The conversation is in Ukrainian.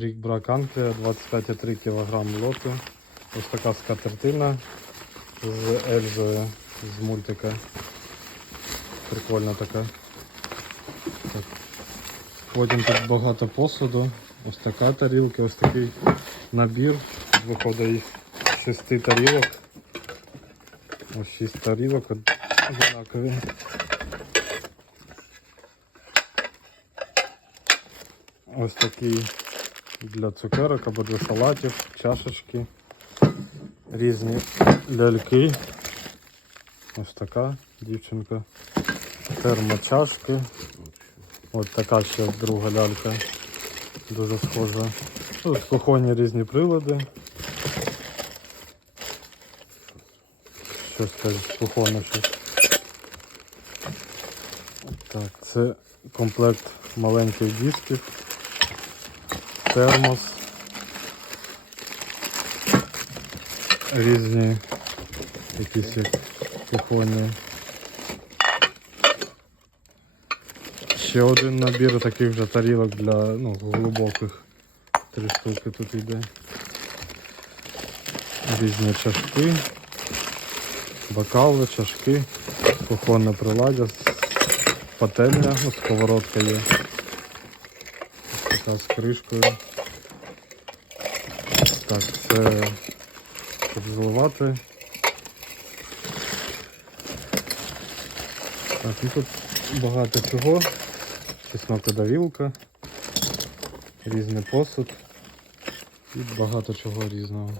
Рік брак Англія, 25,3 кг лоту. Ось така скатертина з Ельзою з мультика. Прикольна така. Так. Потім тут багато посуду. Ось така тарілка, ось такий набір. Виходить із шести тарілок. Ось шість тарілок од- однакові. Ось такий для цукерок або для салатів, чашечки, різні ляльки. Ось така дівчинка. Термочашки. Ось така ще друга лялька. Дуже схожа. Тут кухонні різні прилади. Щось теж кухонне щось. Так, це комплект маленьких дисків. Термос. Різні якісь як кухонні. Ще один набір таких же тарілок для ну, глибоких. Три штуки тут йде. Різні чашки, бокали, чашки, кухонне приладдя, пательня, ну, сковородка є. Така з кришкою. Так, це щоб заливати. Так, ну тут багато чого. Чеснокодавілка, різний посуд і багато чого різного.